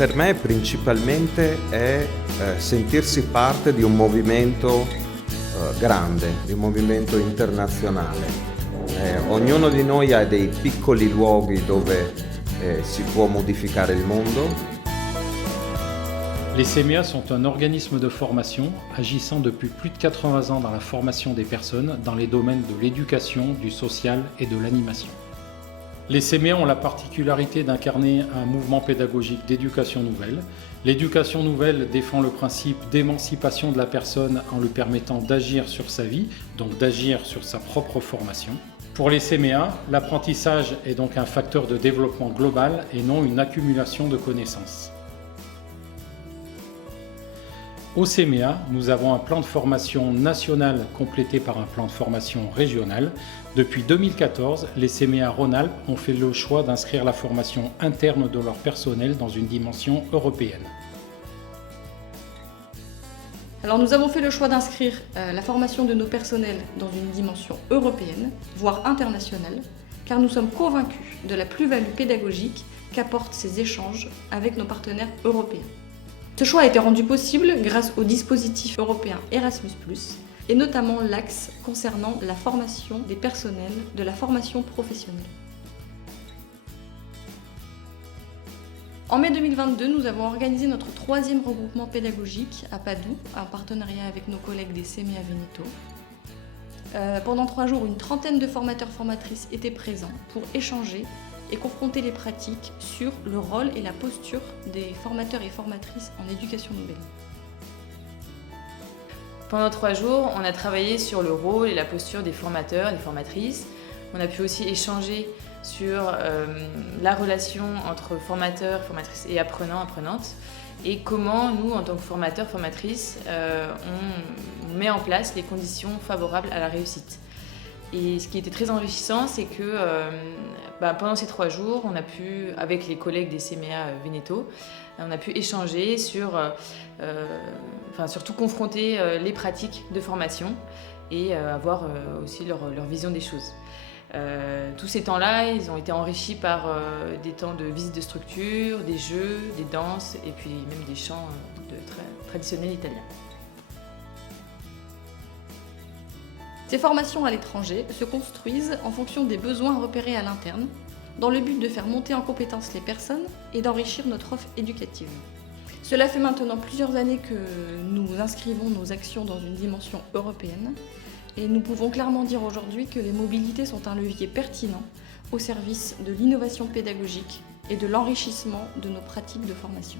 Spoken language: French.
Per me principalmente è sentirsi parte di un movimento grande, di un movimento internazionale. Ognuno di noi ha dei piccoli luoghi dove si può modificare il mondo. Les CMA sont un organisme de formation agissant depuis plus de 80 ans dans la formation des personnes dans les domaines de l'éducation, du social et de l'animation. Les CMA ont la particularité d'incarner un mouvement pédagogique d'éducation nouvelle. L'éducation nouvelle défend le principe d'émancipation de la personne en lui permettant d'agir sur sa vie, donc d'agir sur sa propre formation. Pour les CMA, l'apprentissage est donc un facteur de développement global et non une accumulation de connaissances. Au CMA, nous avons un plan de formation national complété par un plan de formation régional. Depuis 2014, les CMA Rhône-Alpes ont fait le choix d'inscrire la formation interne de leur personnel dans une dimension européenne. Alors nous avons fait le choix d'inscrire la formation de nos personnels dans une dimension européenne, voire internationale, car nous sommes convaincus de la plus-value pédagogique qu'apportent ces échanges avec nos partenaires européens. Ce choix a été rendu possible grâce au dispositif européen Erasmus+, et notamment l'axe concernant la formation des personnels de la formation professionnelle. En mai 2022, nous avons organisé notre 3e regroupement pédagogique à Padoue, en partenariat avec nos collègues des CMA Veneto. Pendant 3 jours, une trentaine de formateurs-formatrices étaient présents pour échanger et confronter les pratiques sur le rôle et la posture des formateurs et formatrices en éducation nouvelle. Pendant 3 jours, on a travaillé sur le rôle et la posture des formateurs et des formatrices. On a pu aussi échanger sur la relation entre formateurs, formatrices et apprenants, apprenantes, et comment nous, en tant que formateurs, formatrices, on met en place les conditions favorables à la réussite. Et ce qui était très enrichissant, c'est que pendant ces 3 jours, on a pu, avec les collègues des CMA Veneto, on a pu échanger surtout confronter les pratiques de formation et avoir aussi leur vision des choses. Tous ces temps-là, ils ont été enrichis par des temps de visite de structure, des jeux, des danses et puis même des chants traditionnels italiens. Ces formations à l'étranger se construisent en fonction des besoins repérés à l'interne, dans le but de faire monter en compétence les personnes et d'enrichir notre offre éducative. Cela fait maintenant plusieurs années que nous inscrivons nos actions dans une dimension européenne et nous pouvons clairement dire aujourd'hui que les mobilités sont un levier pertinent au service de l'innovation pédagogique et de l'enrichissement de nos pratiques de formation.